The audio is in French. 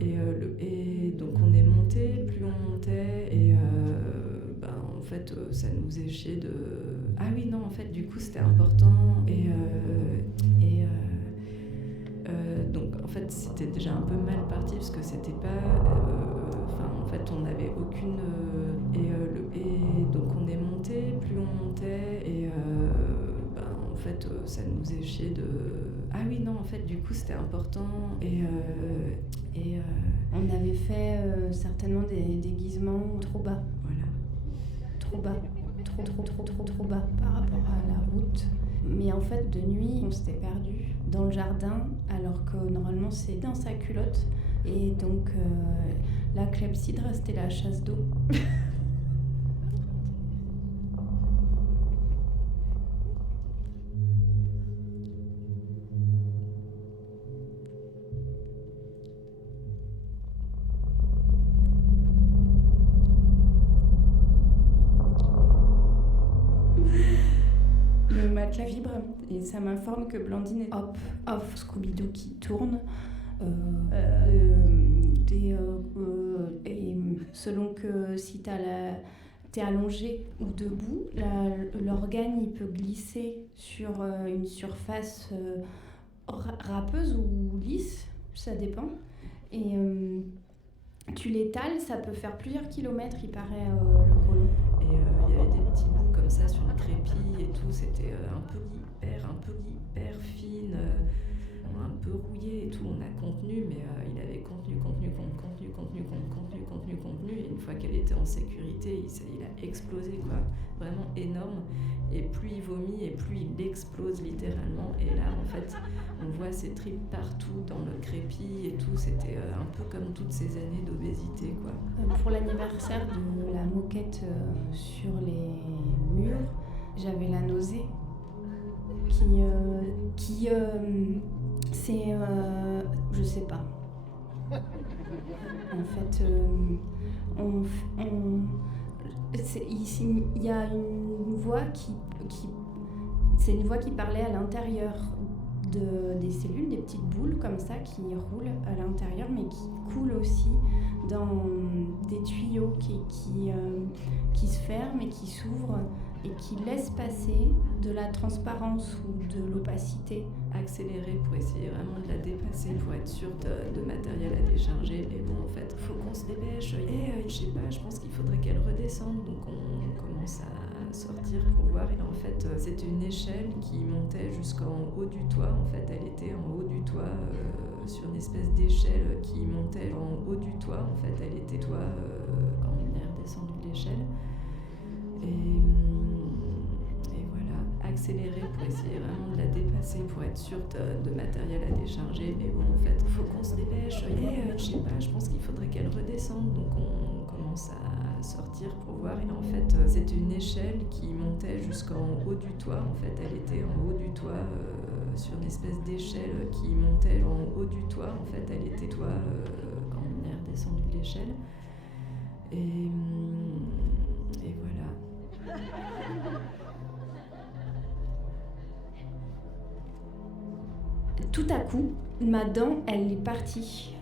et donc on est monté, plus on montait et en fait ça nous faisait chier de ah oui non en fait du coup c'était important donc en fait c'était déjà un peu mal parti parce que c'était pas en fait on n'avait aucune et donc on est monté, plus on montait et en fait ça nous faisait chier de ah oui non en fait du coup c'était important on avait fait certainement des déguisements trop bas. Voilà. Trop bas, trop bas par rapport à la route. Mais en fait, de nuit, on s'était perdu dans le jardin, alors que normalement c'est dans sa culotte. Et donc, la clepsydre, c'était la chasse d'eau. Le matelas vibre et ça m'informe que Blandine est hop, off, Scooby-Doo qui tourne. Et selon que si t'es allongé ou debout, l'organe il peut glisser sur une surface râpeuse ou lisse, ça dépend. Et tu l'étales, ça peut faire plusieurs kilomètres, il paraît, le colon. Et il y avait des petits bouts comme ça sur le crépi et tout, c'était un peu hyper fine, un peu rouillé et tout. On a contenu, mais il avait contenu. Et une fois qu'elle était en sécurité, il a explosé, quoi. Vraiment énorme. Et plus il vomit et plus il explose littéralement. Et là, en fait, on voit ses tripes partout dans le crépi et tout. C'était un peu comme toutes ces années d'obésité, quoi. Pour l'anniversaire de la moquette sur les murs, j'avais la nausée qui c'est je sais pas. En fait, il y a une voix c'est une voix qui parlait à l'intérieur des cellules, des petites boules comme ça qui roulent à l'intérieur, mais qui coulent aussi dans des tuyaux qui se ferment et qui s'ouvrent et qui laissent passer de la transparence ou de l'opacité. Accélérer pour essayer vraiment de la dépasser, pour être sûr de matériel à décharger. Mais bon, en fait, il faut qu'on se dépêche. Et je sais pas, je pense qu'il faudrait qu'elle redescende. Donc on commence à sortir pour voir. Et en fait, c'était une échelle qui montait jusqu'en haut du toit. En fait, elle était en haut du toit, sur une espèce d'échelle qui montait en haut du toit. En fait, elle était quand on est redescendu de l'échelle. Et voilà, accélérer pour essayer vraiment de la dépasser, pour être sûr de matériel à décharger. Mais bon, en fait, il faut qu'on se dépêche. Et je sais pas, je pense qu'il faudrait qu'elle redescende. Donc on commence à sortir pour voir. Et en fait, c'était une échelle qui montait jusqu'en haut du toit. En fait, elle était en haut du toit, sur une espèce d'échelle qui montait en haut du toit. En fait, elle était quand on est redescendu de l'échelle. Et voilà. Tout à coup, ma dent, elle est partie.